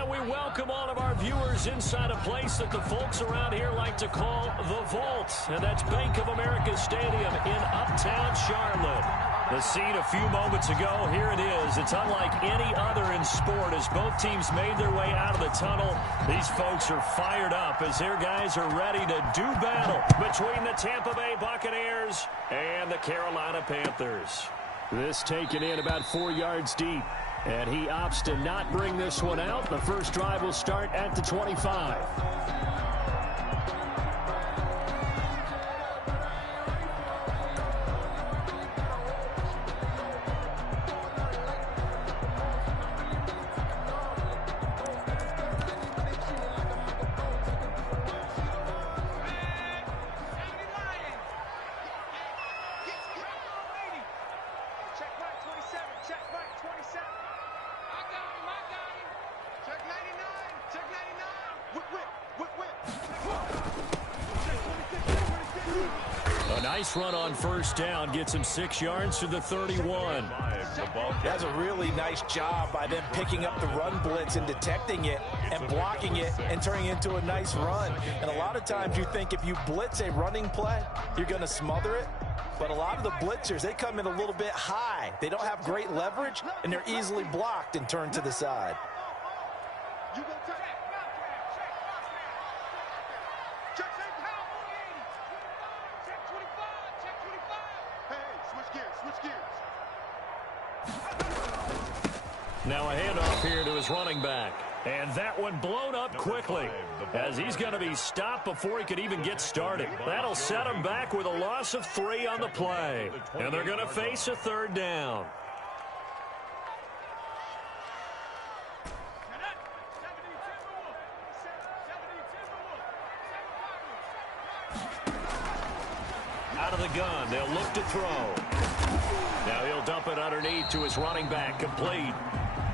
And we welcome all of our viewers inside a place that the folks around here like to call the Vault. And that's Bank of America Stadium in Uptown Charlotte. The scene a few moments ago, here it is. It's unlike any other in sport as both teams made their way out of the tunnel. These folks are fired up as their guys are ready to do battle between the Tampa Bay Buccaneers and the Carolina Panthers. This taken in about 4 yards deep. And he opts to not bring this one out. The first drive will start at the 25. Nice run on first down. Gets him 6 yards to the 31. That's a really nice job by them picking up the run blitz and detecting it and blocking it and turning it into a nice run. And a lot of times you think if you blitz a running play, you're going to smother it. But a lot of the blitzers, they come in a little bit high. They don't have great leverage, and they're easily blocked and turned to the side. Now a handoff here to his running back. And that one blown up quickly as he's going to be stopped before he could even get started. That'll set him back with a loss of 3 on the play. And they're going to face a third down. Out of the gun, they'll look to throw. Now he'll dump it underneath to his running back, complete.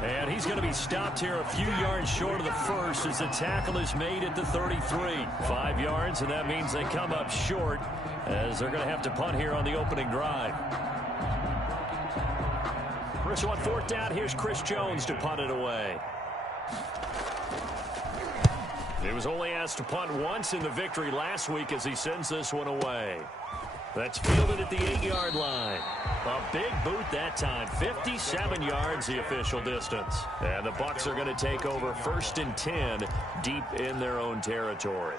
And he's going to be stopped here a few yards short of the first as the tackle is made at the 33. 5 yards, and that means they come up short as they're going to have to punt here on the opening drive. So on fourth down, here's Chris Jones to punt it away. He was only asked to punt once in the victory last week as he sends this one away. That's fielded at the 8-yard line. A big boot that time. 57 yards the official distance. And the Bucs are going to take over 1st and 10 deep in their own territory.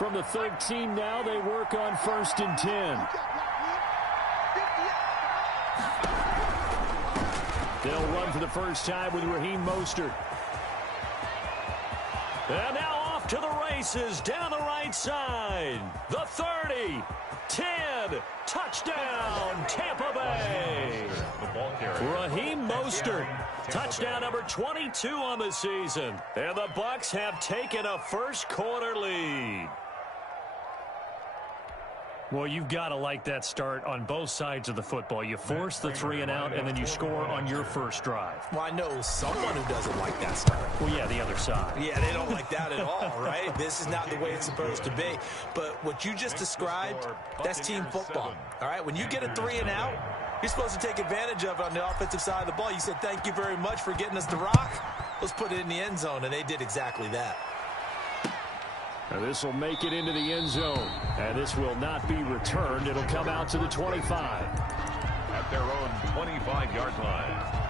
From the 13 now, they work on 1st and 10. They'll run for the first time with Raheem Mostert. And now off to the races down the right side. The 30, 10, touchdown, Tampa Bay. Raheem Mostert, touchdown number 22 on the season. And the Bucs have taken a first quarter lead. Well, you've got to like that start on both sides of the football. You force the 3 and out, and then you score on your first drive. Well, I know someone who doesn't like that start. Well, yeah, the other side. Yeah, they don't like that at all, right? This is not the way it's supposed to be. But what you just described, that's team football, all right? When you get a 3 and out, you're supposed to take advantage of it on the offensive side of the ball. You said, thank you very much for getting us the rock. Let's put it in the end zone, and they did exactly that. And this will make it into the end zone. And this will not be returned. It'll come out to the 25. At their own 25-yard line.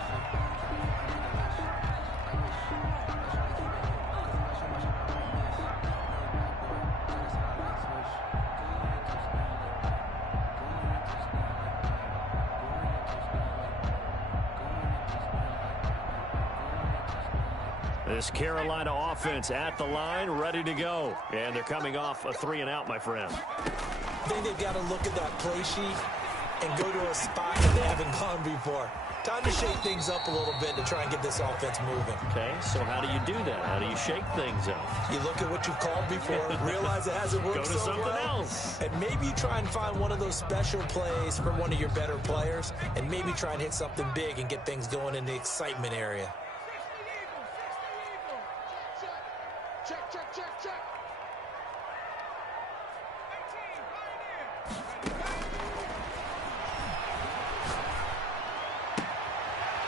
This Carolina offense at the line, ready to go. And they're coming off a 3 and out, my friend. I think they've got to look at that play sheet and go to a spot that they haven't gone before. Time to shake things up a little bit to try and get this offense moving. Okay, so how do you do that? How do you shake things up? You look at what you've called before, realize it hasn't worked Go to so something well, else. and maybe you try and find one of those special plays for one of your better players, and maybe try and hit something big and get things going in the excitement area.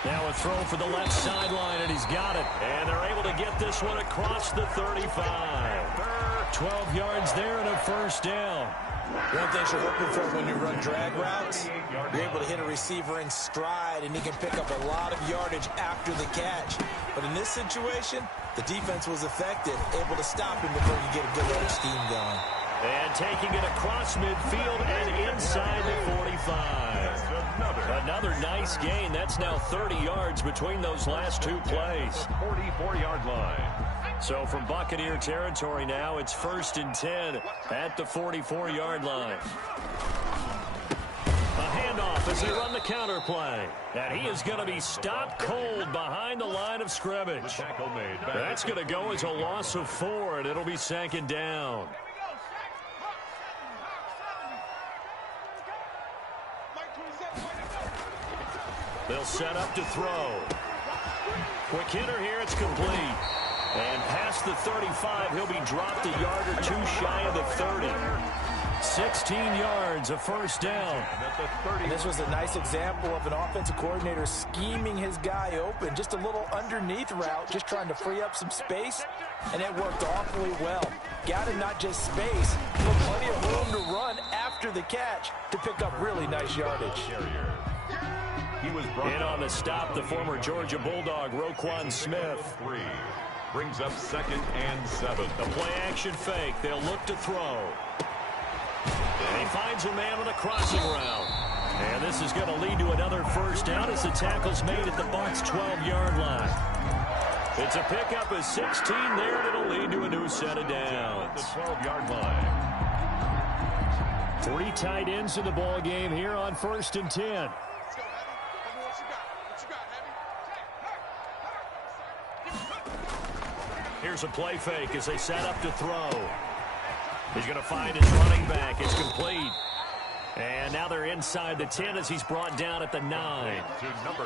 Now a throw for the left sideline, and he's got it. And they're able to get this one across the 35. 12 yards there and a first down. One thing you're hoping for when you run drag routes, you're able to hit a receiver in stride, and he can pick up a lot of yardage after the catch. But in this situation, the defense was effective, able to stop him before you get a good little steam going. And taking it across midfield and inside the 45. Another nice gain. That's now 30 yards between those last two plays. 44-yard line. So from Buccaneer territory now, it's 1st and 10 at the 44-yard line. A handoff as they run the counter play. And he is going to be stopped cold behind the line of scrimmage. That's going to go as a loss of 4, and it'll be 2nd down. They'll set up to throw. Quick hitter here, it's complete. And past the 35, he'll be dropped a yard or two shy of the 30. 16 yards, a first down. And this was a nice example of an offensive coordinator scheming his guy open. Just a little underneath route, just trying to free up some space, and it worked awfully well. Got him not just space, but plenty of room to run after the catch to pick up really nice yardage. He was in on the stop, the former Georgia Bulldog, Roquan Smith. Brings up 2nd and 7. A play-action fake. They'll look to throw. And he finds a man on a crossing route. And this is going to lead to another first down as the tackle's made at the Bucs 12-yard line. It's a pickup of 16 there, and it'll lead to a new set of downs. The 12-yard line. 3 tight ends in the ball game here on 1st and 10. Here's a play fake as they set up to throw. He's going to find his running back. It's complete. And now they're inside the 10 as he's brought down at the 9.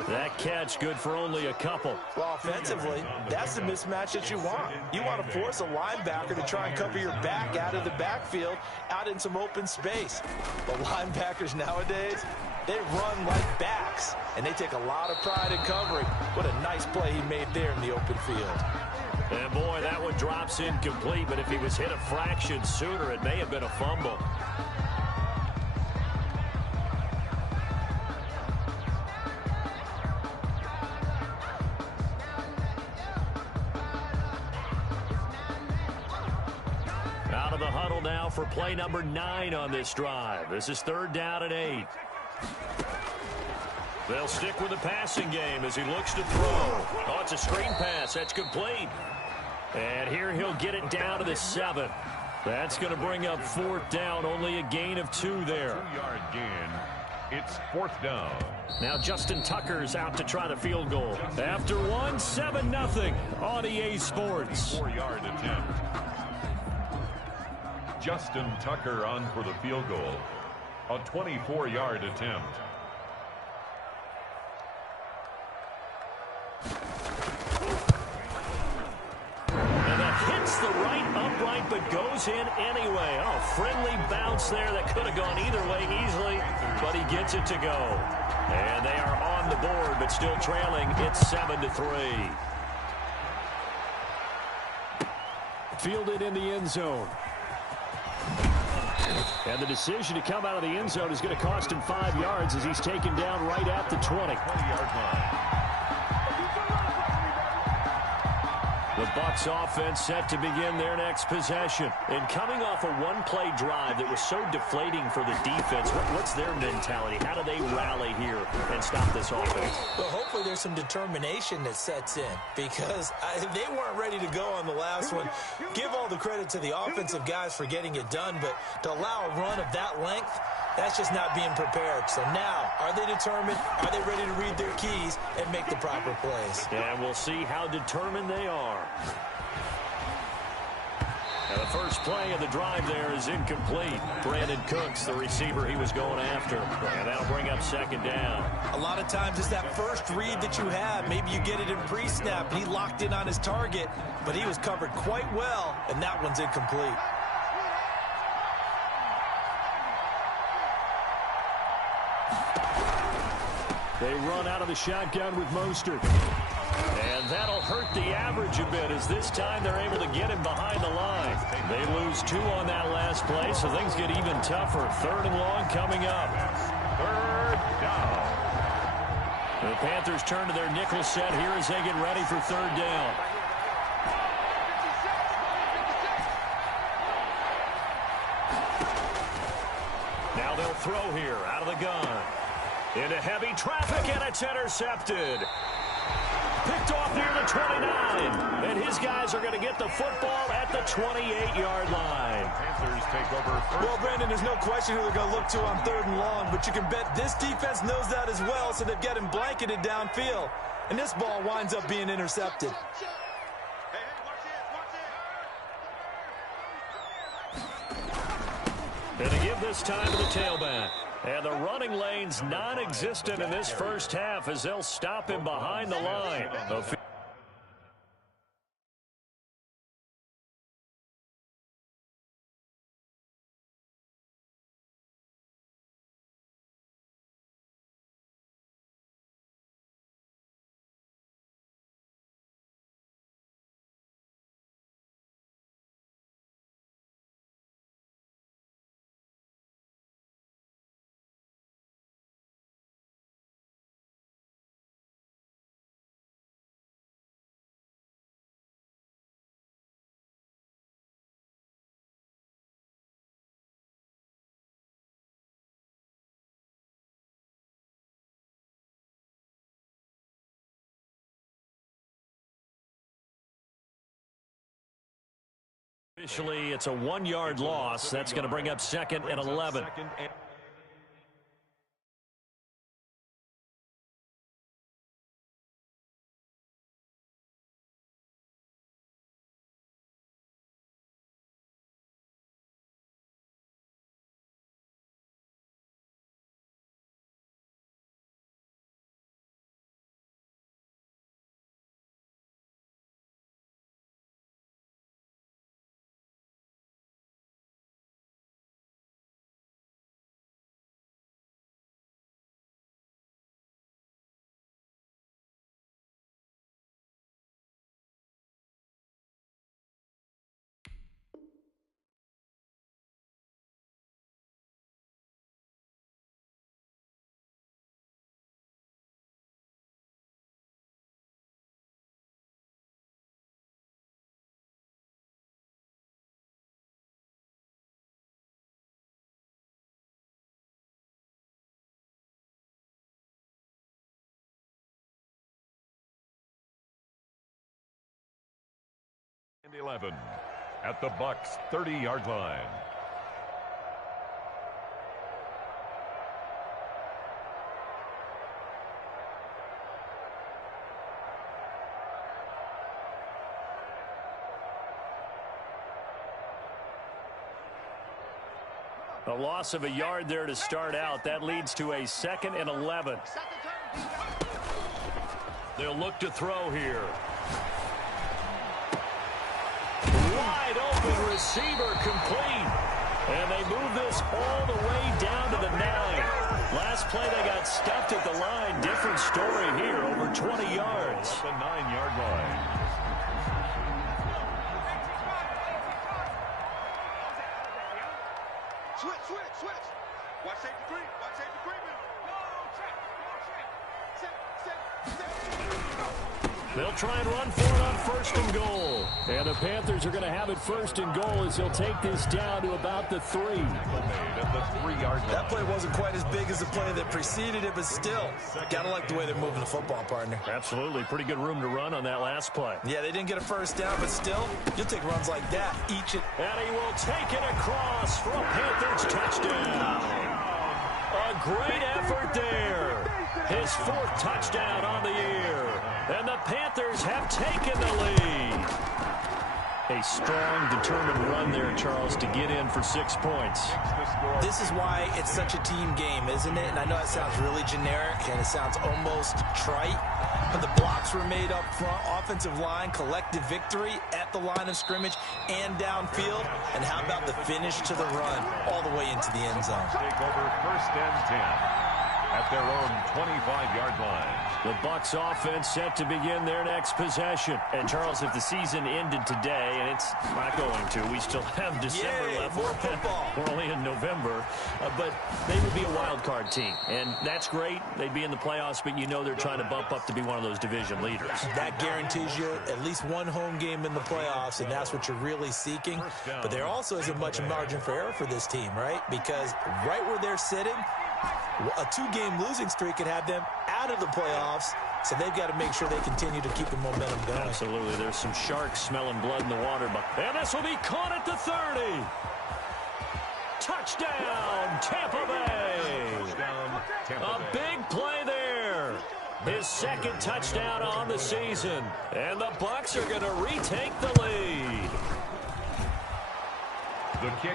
That catch good for only a couple. Well, offensively, that's the mismatch that you want. You want to force a linebacker to try and cover your back out of the backfield, out in some open space. But linebackers nowadays, they run like backs, and they take a lot of pride in covering. What a nice play he made there in the open field. And boy, that one drops incomplete, but if he was hit a fraction sooner, it may have been a fumble. Out of the huddle now for play number 9 on this drive. This is 3rd down and 8. They'll stick with the passing game as he looks to throw. Oh, it's a screen pass. That's complete. And here he'll get it down to the 7. That's going to bring up 4th down. Only a gain of 2 there. 2-yard gain. It's 4th down. Now Justin Tucker's out to try the field goal. After 1, 7-0 on EA Sports. 4-yard attempt. Justin Tucker on for the field goal. A 24-yard attempt. Hits the right upright, but goes in anyway. Oh, friendly bounce there that could have gone either way easily, but he gets it to go. And they are on the board, but still trailing. It's 7-3. Fielded in the end zone. And the decision to come out of the end zone is going to cost him 5 yards as he's taken down right at the 20. 20-yard line. The Bucs offense set to begin their next possession. And coming off a one-play drive that was so deflating for the defense, what's their mentality? How do they rally here and stop this offense? Well, hopefully there's some determination that sets in because they weren't ready to go on the last one. Give all the credit to the offensive guys for getting it done, but to allow a run of that length, that's just not being prepared. So now, are they determined? Are they ready to read their keys and make the proper plays? And we'll see how determined they are. Now the first play of the drive there is incomplete. Brandon Cooks, the receiver he was going after. And that'll bring up 2nd down. A lot of times it's that first read that you have. Maybe you get it in pre-snap, and he locked in on his target, but he was covered quite well, and that one's incomplete. They run out of the shotgun with Mostert. And that'll hurt the average a bit as this time they're able to get him behind the line. They lose 2 on that last play, so things get even tougher. 3rd and long coming up. 3rd down. The Panthers turn to their nickel set here as they get ready for 3rd down. Now they'll throw here out of the gun. Into heavy traffic, and it's intercepted. Picked off near the 29. And his guys are going to get the football at the 28-yard line. Panthers take over first. Well, Brandon, there's no question who they're going to look to on 3rd and long, but you can bet this defense knows that as well, so they've got him blanketed downfield. And this ball winds up being intercepted. And to give this time to the tailback. And the running lane's non-existent in this first half as they'll stop him behind the line. Officially, it's a 1-yard loss. That's going to bring up 2nd and 11. And 11 at the Bucs 30-yard line. A loss of a yard there to start out. That leads to a 2nd and 11. They'll look to throw here. Wide open receiver complete. And they move this all the way down to the 9. Last play they got stuffed at the line. Different story here, over 20 yards. The 9-yard line. Switch. Watch safety creep. Watch safety creeping. They'll try and run for it on 1st and goal. And the Panthers are going to have it 1st and goal as they'll take this down to about the 3. At the 3-yard line. That play wasn't quite as big as the play that preceded it, but still, gotta like the way they're moving the football, partner. Absolutely. Pretty good room to run on that last play. Yeah, they didn't get a 1st down, but still, you'll take runs like that each and... And he will take it across for a Panthers touchdown. A great effort there. His 4th touchdown on the year. And the Panthers have taken the lead. A strong, determined run there, Charles, to get in for 6 points. This is why it's such a team game, isn't it? And I know it sounds really generic and it sounds almost trite, but the blocks were made up front, offensive line, collective victory at the line of scrimmage and downfield. And how about the finish to the run all the way into the end zone? Take over 1st and 10. at their own 25-yard line. The Bucs offense set to begin their next possession. And, Charles, if the season ended today, and it's not going to, we still have December left. More football. We're only in November. But they would be a wild card team. And that's great. They'd be in the playoffs, but you know they're trying to bump up to be one of those division leaders. That guarantees you at least one home game in the playoffs, and that's what you're really seeking. But there also isn't much margin for error for this team, right? Because right where they're sitting, a 2-game losing streak could have them out of the playoffs, so they've got to make sure they continue to keep the momentum going. Absolutely. There's some sharks smelling blood in the water. And this will be caught at the 30. Touchdown, Tampa Bay. A big play there. His second touchdown on the season. And the Bucs are going to retake the lead.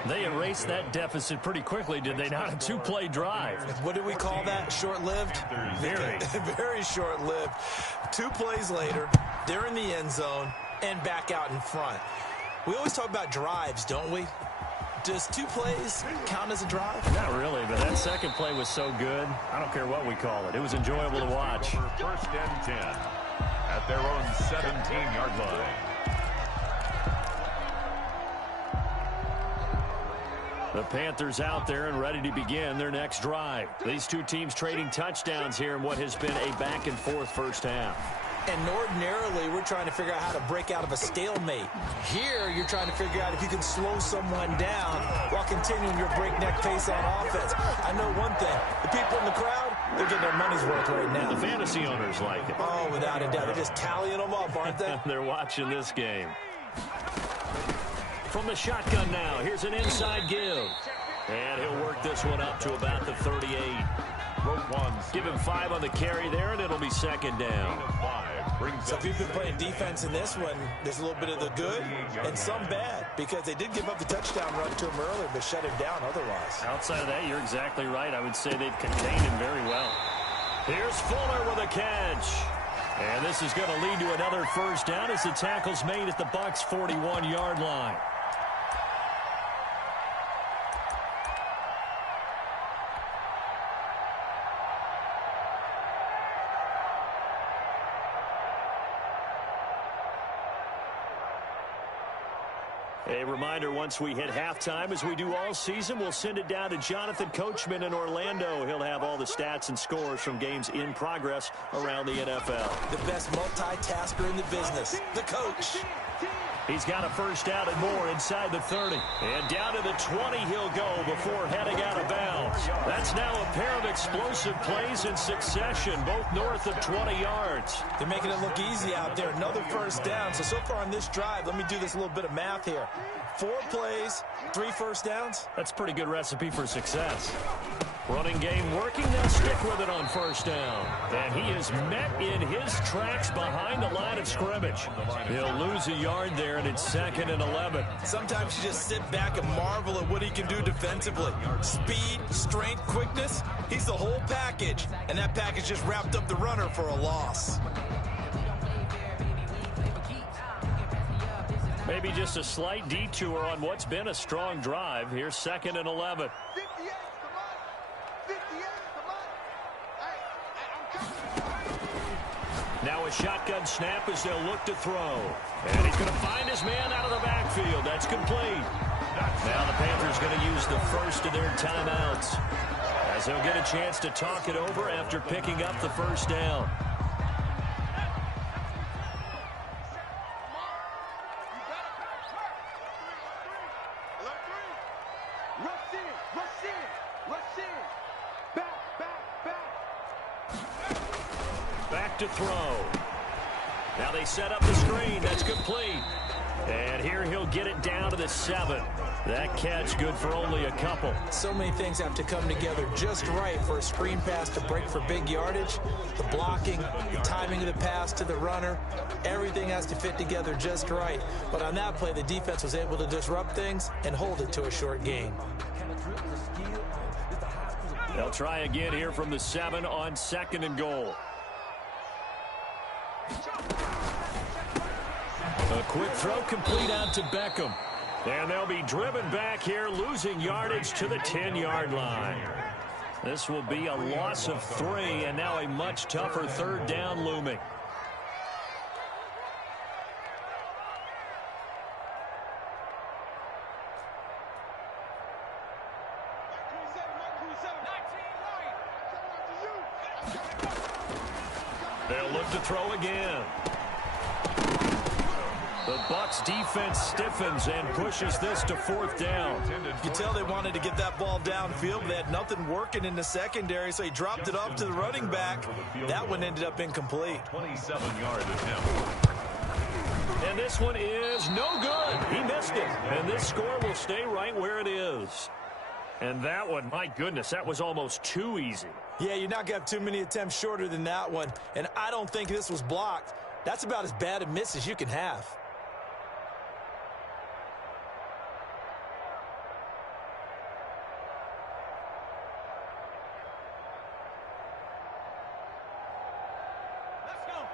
They erased that deficit pretty quickly, did they not? A 2-play drive. What do we call that? Short-lived? Very. Very short-lived. 2 plays later, they're in the end zone and back out in front. We always talk about drives, don't we? Does 2 plays count as a drive? Not really, but that second play was so good. I don't care what we call it. It was enjoyable to watch. First and 10 at their own 17-yard line. The Panthers out there and ready to begin their next drive. These two teams trading touchdowns here in what has been a back-and-forth first half. And ordinarily, we're trying to figure out how to break out of a stalemate. Here, you're trying to figure out if you can slow someone down while continuing your breakneck pace on offense. I know one thing. The people in the crowd, they're getting their money's worth right now. The fantasy owners like it. Oh, without a doubt. They're just tallying them up, aren't they? They're watching this game. From the shotgun now, here's an inside give. And he'll work this one up to about the 38. Give him 5 on the carry there, and it'll be second down. So if you've been playing defense in this one, there's a little bit of the good and some bad, because they did give up the touchdown run to him earlier, but shut him down otherwise. Outside of that, you're exactly right. I would say they've contained him very well. Here's Fuller with a catch. And this is going to lead to another first down as the tackle's made at the Bucs' 41-yard line. A reminder, once we hit halftime, as we do all season, we'll send it down to Jonathan Coachman in Orlando. He'll have all the stats and scores from games in progress around the NFL. The best multitasker in the business, the coach. He's got a first down and more inside the 30. And down to the 20 he'll go before heading out of bounds. That's now a pair of explosive plays in succession, both north of 20 yards. They're making it look easy out there. Another first down. So far on this drive, let me do this little bit of math here. 4 plays, 3 first downs. That's a pretty good recipe for success. Running game working. They'll stick with it on first down. And he is met in his tracks behind the line of scrimmage. He'll lose a yard there, and it's second and 11. Sometimes you just sit back and marvel at what he can do defensively. Speed, strength, quickness. He's the whole package. And that package just wrapped up the runner for a loss. Maybe just a slight detour on what's been a strong drive. Here's second and 11. Now a shotgun snap as they'll look to throw. And he's going to find his man out of the backfield. That's complete. Now the Panthers going to use the first of their timeouts, as they'll get a chance to talk it over after picking up the first down. Back to throw. Now they set up the screen. That's complete. And here he'll get it down to the 7. That catch good for only a couple. So many things have to come together just right for a screen pass to break for big yardage. The blocking, the timing of the pass to the runner, everything has to fit together just right. But on that play, the defense was able to disrupt things and hold it to a short gain. They'll try again here from the 7 on second and goal. A quick throw complete out to Beckham. And they'll be driven back here, losing yardage to the 10-yard line. This will be a loss of 3, and now a much tougher 3rd down looming. They'll look to throw again. The Bucs defense stiffens and pushes this to 4th down. You can tell they wanted to get that ball downfield. They had nothing working in the secondary, so he dropped it off to the running back. That one ended up incomplete. 27-yard attempt. And this one is no good. He missed it. And this score will stay right where it is. And that one, my goodness, that was almost too easy. Yeah, you're not going to have too many attempts shorter than that one. And I don't think this was blocked. That's about as bad a miss as you can have.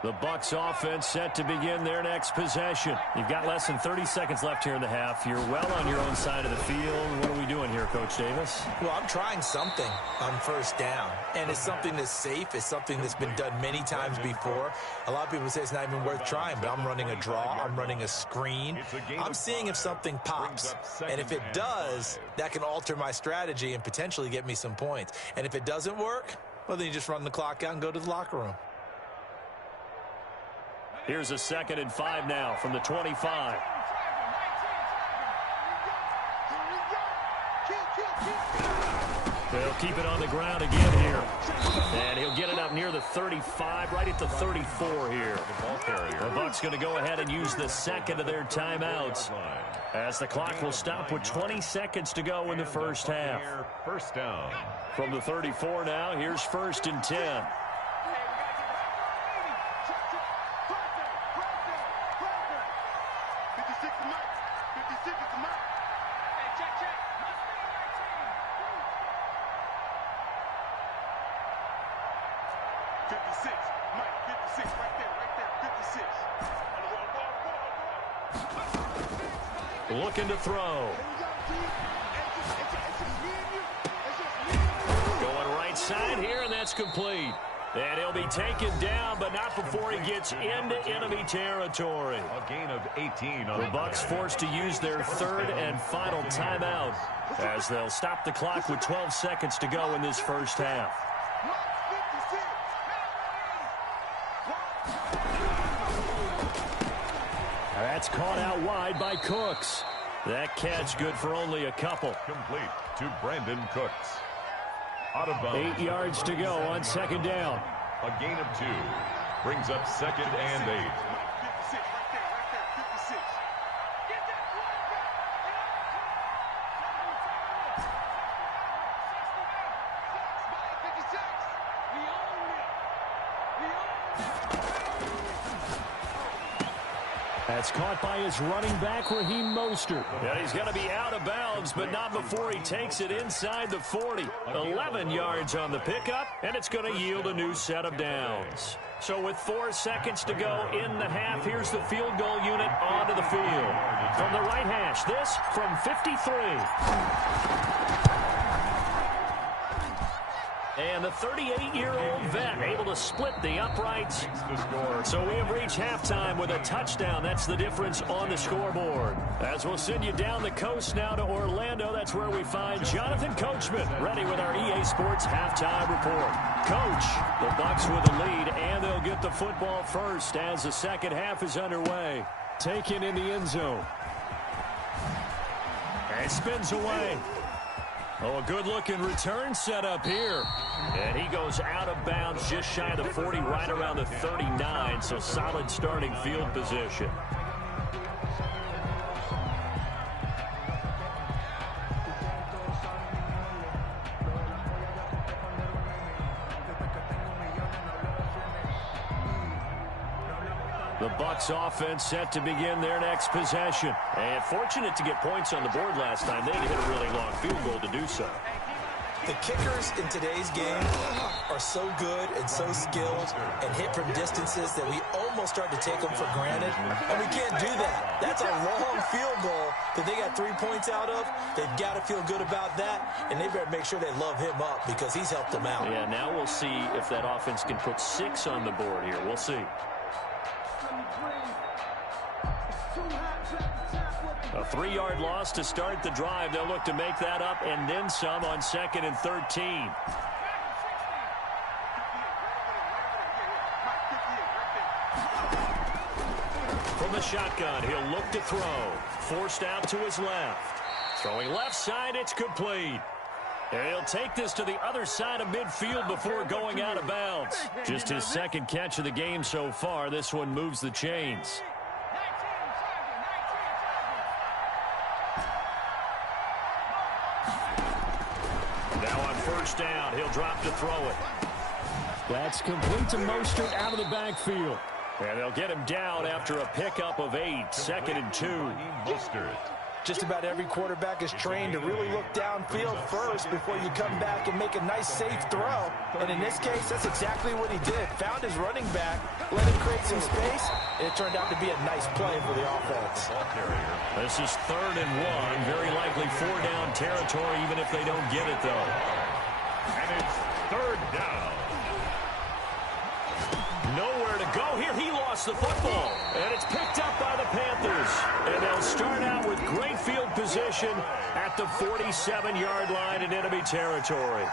The Bucs offense set to begin their next possession. You've got less than 30 seconds left here in the half. You're well on your own side of the field. What are we doing here, Coach Davis? Well, I'm trying something on 1st down, and it's something that's safe. It's something that's been done many times before. A lot of people say it's not even worth trying, but I'm running a draw. I'm running a screen. I'm seeing if something pops, and if it does, that can alter my strategy and potentially get me some points. And if it doesn't work, well, then you just run the clock out and go to the locker room. Here's a 2nd and 5 now from the 25. They'll keep it on the ground again here. And he'll get it up near the 35, right at the 34 here. The Bucs going to go ahead and use the 2nd of their timeouts, as the clock will stop with 20 seconds to go in the 1st half. 1st down. From the 34 now, here's 1st and 10. Looking to throw. Going right side here, and that's complete. And he'll be taken down, but not before he gets into enemy territory. A gain of 18 on the Bucs forced to use their 3rd and final timeout, as they'll stop the clock with 12 seconds to go in this 1st half. That's caught out wide by Cooks. That catch good for only a couple. Complete to Brandon Cooks. Out of bounds. 8 yards to go on 2nd down. A gain of 2. Brings up 2nd and 8. That's caught by his running back, Raheem Mostert. And he's going to be out of bounds, but not before he takes it inside the 40. 11 yards on the pickup, and it's going to yield a new set of downs. So with 4 seconds to go in the half, here's the field goal unit onto the field. From the right hash, this from 53. And the 38-year-old vet able to split the uprights. So we have reached halftime with a touchdown. That's the difference on the scoreboard. As we'll send you down the coast now to Orlando, that's where we find Jonathan Coachman, ready with our EA Sports halftime report. Coach, the Bucs with the lead, and they'll get the football first as the 2nd half is underway. Taken in the end zone. And spins away. Oh, a good-looking return set up here. And he goes out of bounds just shy of the 40, right around the 39, so solid starting field position. The Bucs offense set to begin their next possession. And fortunate to get points on the board last time. They had to hit a really long field goal to do so. The kickers in today's game are so good and so skilled and hit from distances that we almost start to take them for granted, and we can't do that. That's a long field goal that they got 3 points out of. They've got to feel good about that, and they better make sure they love him up because he's helped them out. Yeah, now we'll see if that offense can put 6 on the board here. We'll see. A 3-yard loss to start the drive. They'll look to make that up and then some on 2nd and 13. From the shotgun, he'll look to throw. Forced out to his left. Throwing left side, it's complete. And he'll take this to the other side of midfield before going out of bounds. Just his 2nd catch of the game so far. This one moves the chains. Now on 1st down, he'll drop to throw it. That's complete to Mostert out of the backfield. And they'll get him down after a pickup of 8, 2nd and 2. Mostert. Just about every quarterback is trained to really look downfield first before you come back and make a nice, safe throw. And in this case, that's exactly what he did. Found his running back, let him create some space, and it turned out to be a nice play for the offense. This is 3rd and 1. Very likely 4-down territory, even if they don't get it, though. And it's 3rd down. Nowhere to go here. He lost the football. And it's picked up by the Panthers. And they'll start out with great field position at the 47-yard line in enemy territory.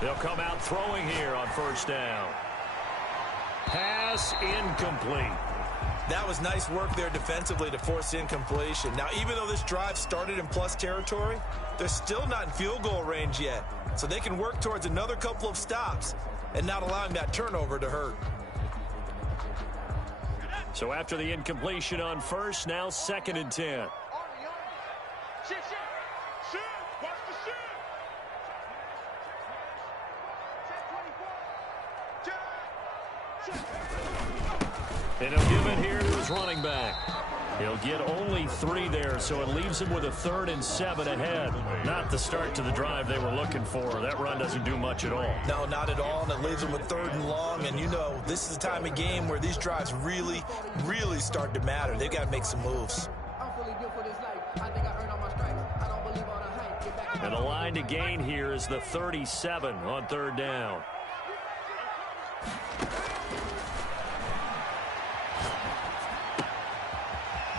They'll come out throwing here on 1st down. Pass incomplete. That was nice work there defensively to force incompletion. Now, even though this drive started in plus territory, they're still not in field goal range yet. So they can work towards another couple of stops and not allowing that turnover to hurt. So after the incompletion on 1st, now 2nd and 10. And he'll give it here to his running back. He'll get only 3 there, so it leaves him with a 3rd and 7 ahead. Not the start to the drive they were looking for. That run doesn't do much at all. No, not at all, and it leaves them with 3rd and long. And, you know, this is the time of game where these drives really, really start to matter. They've got to make some moves. And the line to gain here is the 37 on 3rd down.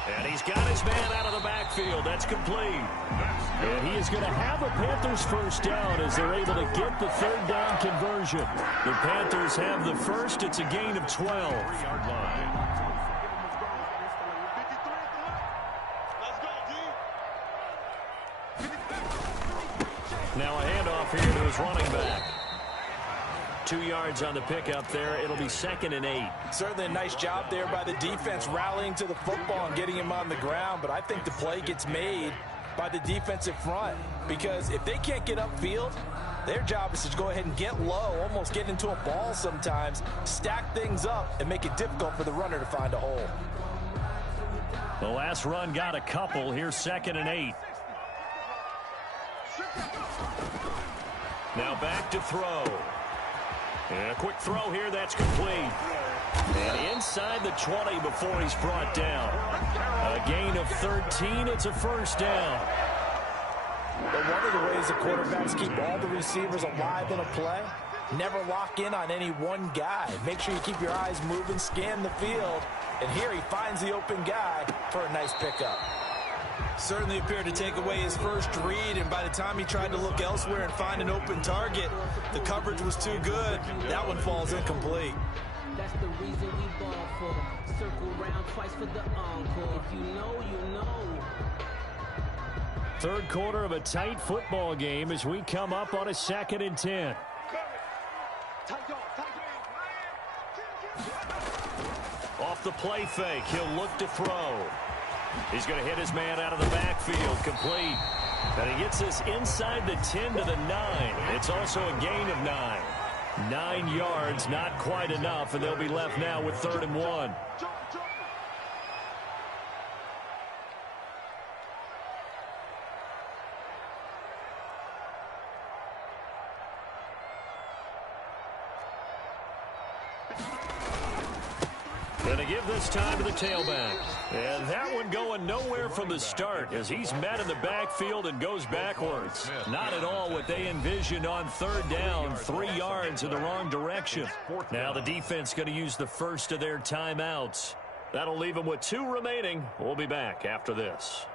And he's got his man out of the backfield. That's complete. And he is going to have a Panthers 1st down as they're able to get the 3rd down conversion. The Panthers have the first. It's a gain of 12. Now a handoff here to his running back. 2 yards on the pickup there. It'll be 2nd and 8. Certainly a nice job there by the defense rallying to the football and getting him on the ground. But I think the play gets made by the defensive front because if they can't get upfield, their job is to go ahead and get low, almost get into a ball sometimes, stack things up, and make it difficult for the runner to find a hole. The last run got a couple. Here's 2nd and 8. Now back to throw. And a quick throw here, that's complete. And inside the 20 before he's brought down. A gain of 13, it's a 1st down. But one of the ways the quarterbacks keep all the receivers alive in a play, never lock in on any one guy. Make sure you keep your eyes moving, scan the field. And here he finds the open guy for a nice pickup. Certainly appeared to take away his first read, and by the time he tried to look elsewhere and find an open target, the coverage was too good. That one falls incomplete. That's the reason we ball for. Circle round twice for the encore. If you know, you know. 3rd quarter of a tight football game as we come up on a 2nd and 10. Tight, off the play fake. He'll look to throw. He's going to hit his man out of the backfield. Complete. And he gets this inside the 10 to the 9. It's also a gain of 9. 9 yards, not quite enough, and they'll be left now with 3rd and 1. Going to give this time to the tailback. And that one going nowhere from the start as he's met in the backfield and goes backwards. Not at all what they envisioned on 3rd down, 3 yards in the wrong direction. Now the defense going to use the first of their timeouts. That'll leave them with 2 remaining. We'll be back after this.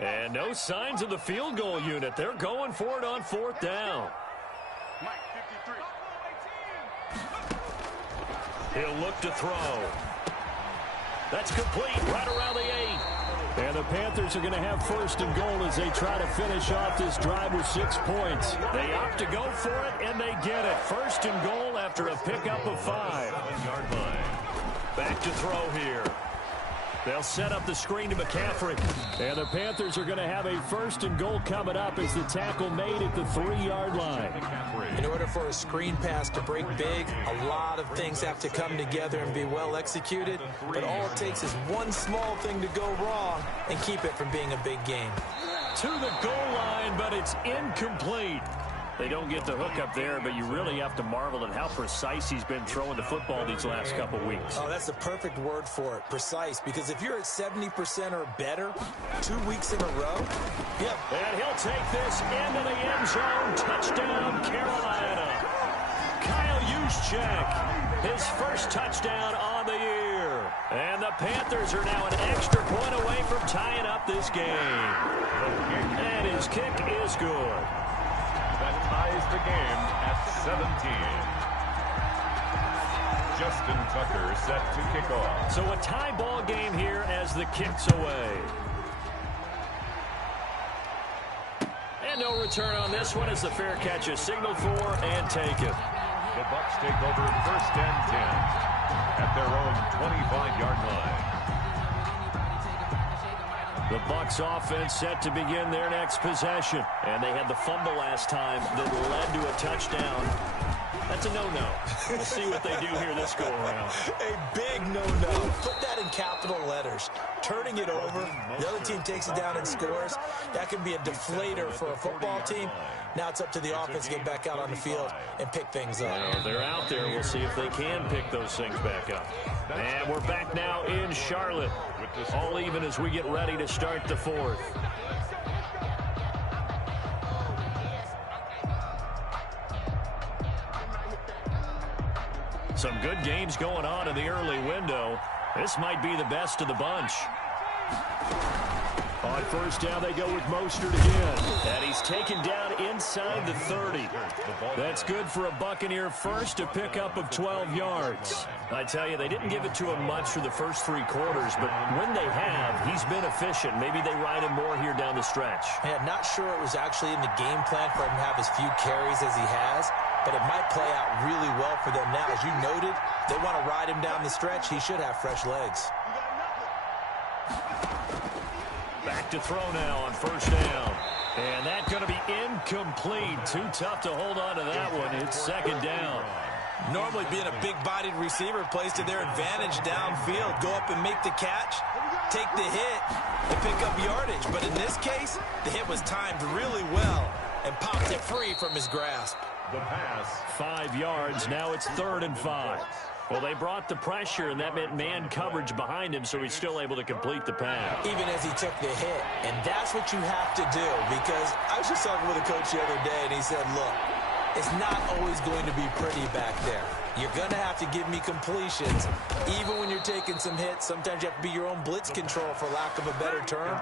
And no signs of the field goal unit. They're going for it on 4th down. He'll look to throw. That's complete right around the 8. And the Panthers are going to have 1st and goal as they try to finish off this drive with 6 points. They opt to go for it, and they get it. 1st and goal after a pickup of 5. Back to throw here. They'll set up the screen to McCaffrey. And the Panthers are going to have a 1st and goal coming up as the tackle made at the 3-yard line. In order for a screen pass to break big, a lot of things have to come together and be well executed. But all it takes is one small thing to go wrong and keep it from being a big game. To the goal line, but it's incomplete. They don't get the hook up there, but you really have to marvel at how precise he's been throwing the football these last couple weeks. Oh, that's the perfect word for it, precise, because if you're at 70% or better 2 weeks in a row, yep. And he'll take this into the end zone. Touchdown, Carolina. Kyle Juszczyk, his first touchdown on the year. And the Panthers are now an extra point away from tying up this game. And his kick is good. That ties the game at 17. Justin Tucker set to kick off. So a tie ball game here as the kick's away. And no return on this one as the fair catch is signaled for and taken. The Bucs take over 1st and 10 at their own 25-yard line. The Bucs offense set to begin their next possession. And they had the fumble last time that led to a touchdown. That's a no-no. We'll see what they do here this go-around. A big no-no. Put that in capital letters. Turning it over, the other team takes it down and scores. That can be a deflator for a football team. Now it's up to the offense to get back out on the field and pick things up. Well, they're out there. We'll see if they can pick those things back up. And we're back now in Charlotte. All even as we get ready to start the 4th. Some good games going on in the early window. This might be the best of the bunch. On 1st down, they go with Mostert again. And he's taken down inside the 30. That's good for a Buccaneer first, a pickup of 12 yards. I tell you, they didn't give it to him much for the first 3 quarters, but when they have, he's been efficient. Maybe they ride him more here down the stretch. Yeah, not sure it was actually in the game plan for him to have as few carries as he has, but it might play out really well for them now. As you noted, they want to ride him down the stretch. He should have fresh legs. Back to throw now on 1st down. And that's going to be incomplete. Too tough to hold on to that one. It's 2nd down. Normally being a big-bodied receiver plays to their advantage downfield. Go up and make the catch, take the hit, and pick up yardage. But in this case, the hit was timed really well and popped it free from his grasp. The pass. 5 yards. Now it's 3rd and 5. Well, they brought the pressure, and that meant man coverage behind him, so he's still able to complete the pass. Even as he took the hit. And that's what you have to do, because I was just talking with a coach the other day, and he said, look, it's not always going to be pretty back there. You're going to have to give me completions. Even when you're taking some hits, sometimes you have to be your own blitz control, for lack of a better term.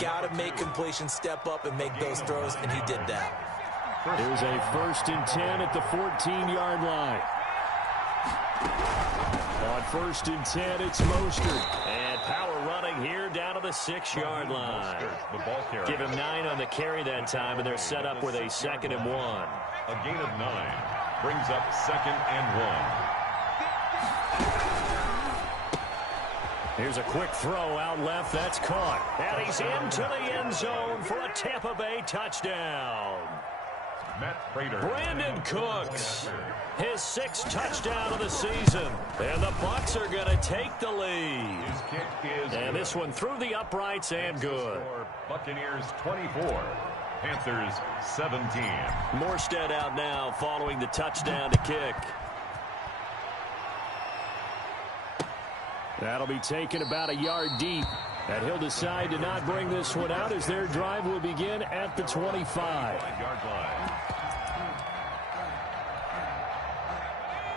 Got to make completions, step up, and make those throws, and he did that. Here's a 1st and 10 at the 14-yard line. On 1st and 10, it's Mostert. And power running here down to the 6-yard line. Give him 9 on the carry that time, and they're set up with a 2nd and 1. A gain of 9 brings up 2nd and 1. Here's a quick throw out left. That's caught. And he's into the end zone for a Tampa Bay touchdown. Brandon Cooks, his 6th touchdown of the season. And the Bucs are going to take the lead. And this one through the uprights and good. Buccaneers 24, Panthers 17. Morstead out now following the touchdown to kick. That'll be taken about a yard deep. And he'll decide to not bring this one out as their drive will begin at the 25.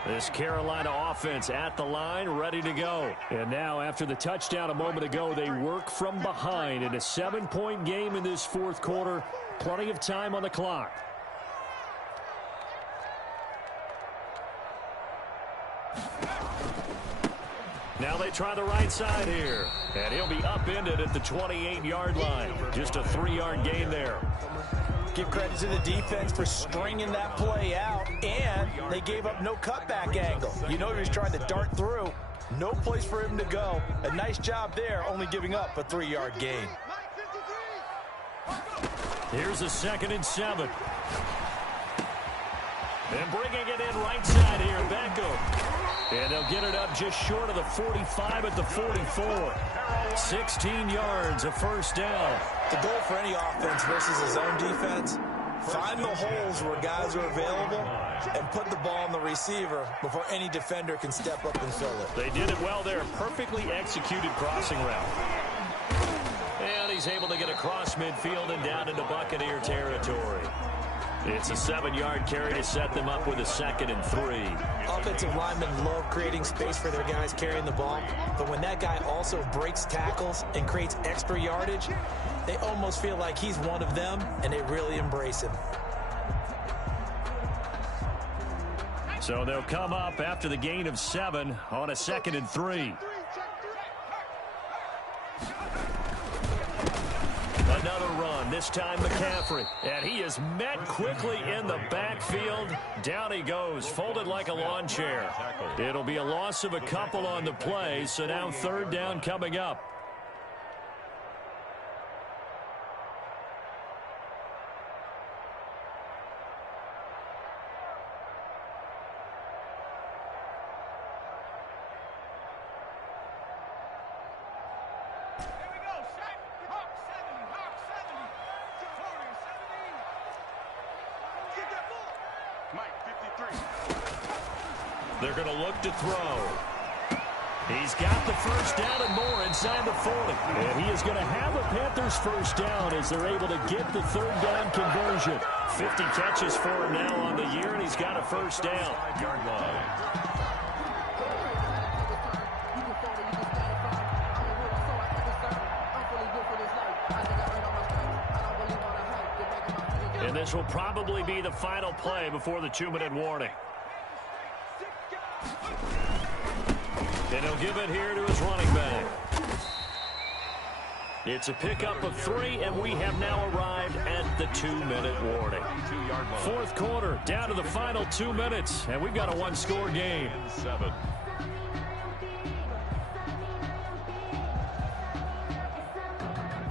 This Carolina offense at the line, ready to go. And now, after the touchdown a moment ago, they work from behind in a 7-point game in this 4th quarter. Plenty of time on the clock. Now they try the right side here. And he'll be upended at the 28-yard line. Just a 3-yard gain there. Give credit to the defense for stringing that play out, and they gave up no cutback angle. You know he was trying to dart through. No place for him to go. A nice job there, only giving up a 3-yard gain. Here's a 2nd and 7. And bringing it in right side here, Beckham. And they'll get it up just short of the 45 at the 44. 16 yards, a 1st down. The goal for any offense versus his own defense, find the holes where guys are available and put the ball on the receiver before any defender can step up and fill it. They did it well there. Perfectly executed crossing route. And he's able to get across midfield and down into Buccaneer territory. It's a 7-yard carry to set them up with a 2nd and 3. Offensive linemen love creating space for their guys carrying the ball, but when that guy also breaks tackles and creates extra yardage, they almost feel like he's one of them, and they really embrace him. So they'll come up after the gain of 7 on a 2nd and 3. Another run, this time McCaffrey. And he is met quickly in the backfield. Down he goes, folded like a lawn chair. It'll be a loss of a couple on the play, so now 3rd down coming up. They're going to look to throw. He's got the 1st down and more inside the 40. And he is going to have a Panthers 1st down as they're able to get the 3rd down conversion. 50 catches for him now on the year, and he's got a 1st down. Yard line. And this will probably be the final play before the 2-minute warning. And he'll give it here to his running back. It's a pickup of 3, and we have now arrived at the 2-minute warning. 4th quarter, down to the final 2 minutes, and we've got a 1-score game. 7.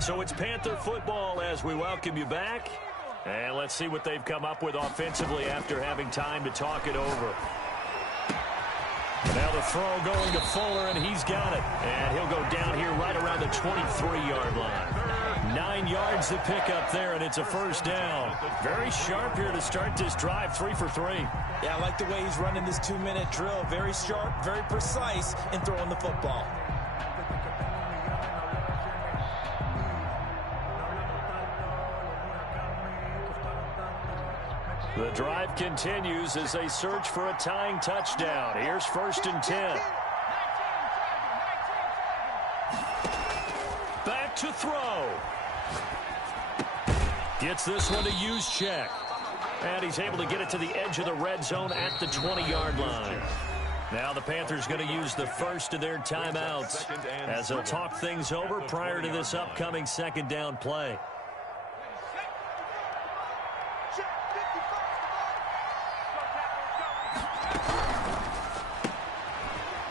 So it's Panther football as we welcome you back. And let's see what they've come up with offensively after having time to talk it over. Now the throw going to Fuller, and he's got it. And he'll go down here right around the 23-yard line. 9 yards to pick up there, and it's a 1st down. Very sharp here to start this drive, 3 for 3. Yeah, I like the way he's running this 2-minute drill. Very sharp, very precise in throwing the football. The drive continues as they search for a tying touchdown. Here's 1st and 10. Back to throw. Gets this one to Juszczyk. And he's able to get it to the edge of the red zone at the 20-yard line. Now the Panthers going to use the first of their timeouts as they'll talk things over prior to this upcoming second down play.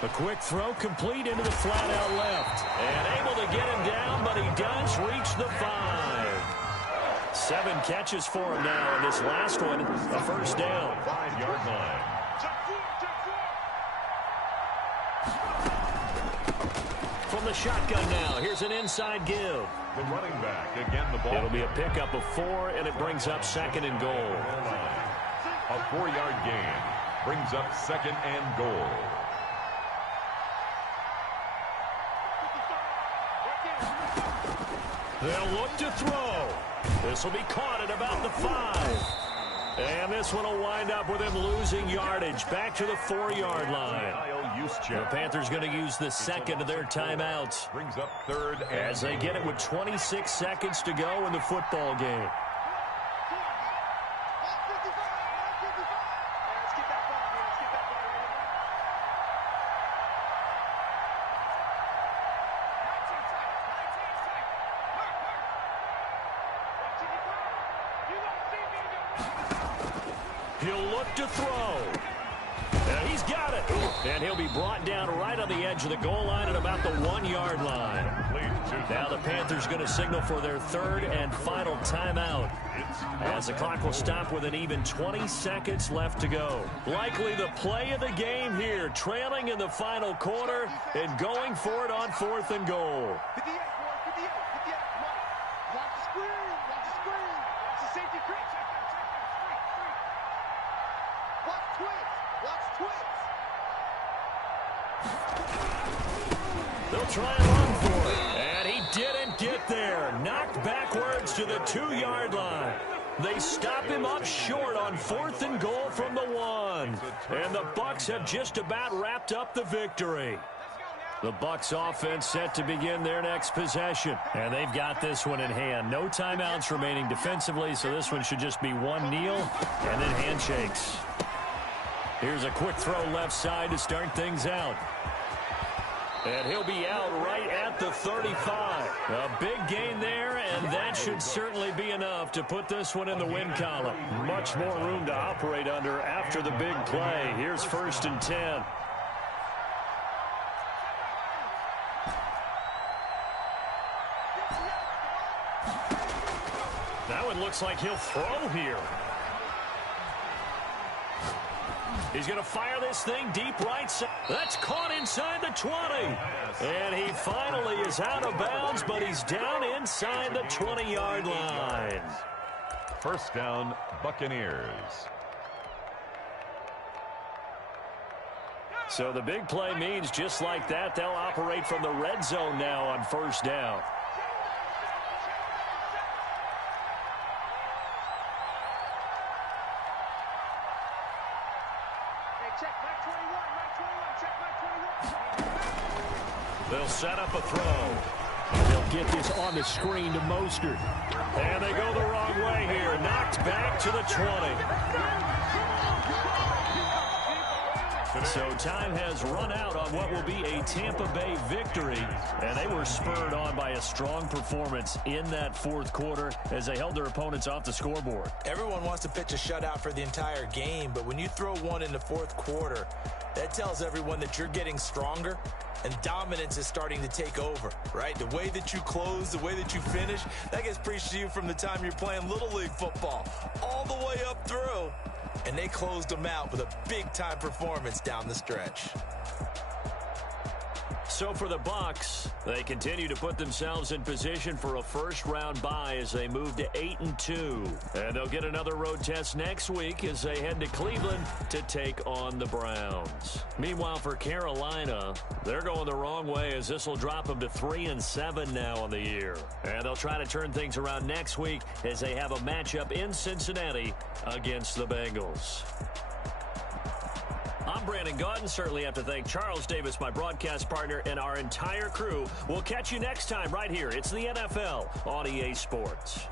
A quick throw complete into the flat out left. And able to get him down, but he does reach the 5. 7 catches for him now, and this last one, a first down. 5-yard line. From the shotgun now, here's an inside give. The running back, again the ball. It'll be a pickup of 4, and it brings up second and goal. A 4-yard gain brings up second and goal. They'll look to throw. This will be caught at about the 5. And this one will wind up with him losing yardage back to the 4-yard line. The Panthers going to use the second of their timeouts. Brings up third as they get it with 26 seconds to go in the football game. He'll look to throw. And he's got it. And he'll be brought down right on the edge of the goal line at about the 1-yard line. Now the Panthers going to signal for their third and final timeout, as the clock will stop with an even 20 seconds left to go. Likely the play of the game here, trailing in the final quarter and going for it on 4th and goal. They'll try and run for it. And he didn't get there. Knocked backwards to the 2-yard line. They stop him up short on 4th and goal from the 1. And the Bucs have just about wrapped up the victory. The Bucs offense set to begin their next possession. And they've got this one in hand. No timeouts remaining defensively, so this one should just be one kneel and then handshakes. Here's a quick throw left side to start things out. And he'll be out right at the 35. A big gain there, and that should certainly be enough to put this one in the win column. Much more room to operate under after the big play. Here's 1st and 10. Now it looks like he'll throw here. He's going to fire this thing deep right side. That's caught inside the 20. And he finally is out of bounds, but he's down inside the 20-yard line. First down, Buccaneers. So the big play means just like that, they'll operate from the red zone now on 1st down. They'll set up a throw. They'll get this on the screen to Mostert. And they go the wrong way here. Knocked back to the 20. So time has run out on what will be a Tampa Bay victory. And they were spurred on by a strong performance in that 4th quarter as they held their opponents off the scoreboard. Everyone wants to pitch a shutout for the entire game, but when you throw one in the 4th quarter, that tells everyone that you're getting stronger and dominance is starting to take over, right? The way that you close, the way that you finish, that gets preached to you from the time you're playing Little League football all the way up through. And they closed them out with a big-time performance down the stretch. So for the Bucs, they continue to put themselves in position for a first-round bye as they move to 8-2. And they'll get another road test next week as they head to Cleveland to take on the Browns. Meanwhile, for Carolina, they're going the wrong way as this will drop them to 3-7 now on the year. And they'll try to turn things around next week as they have a matchup in Cincinnati against the Bengals. I'm Brandon Gaudin. Certainly have to thank Charles Davis, my broadcast partner, and our entire crew. We'll catch you next time right here. It's the NFL on EA Sports.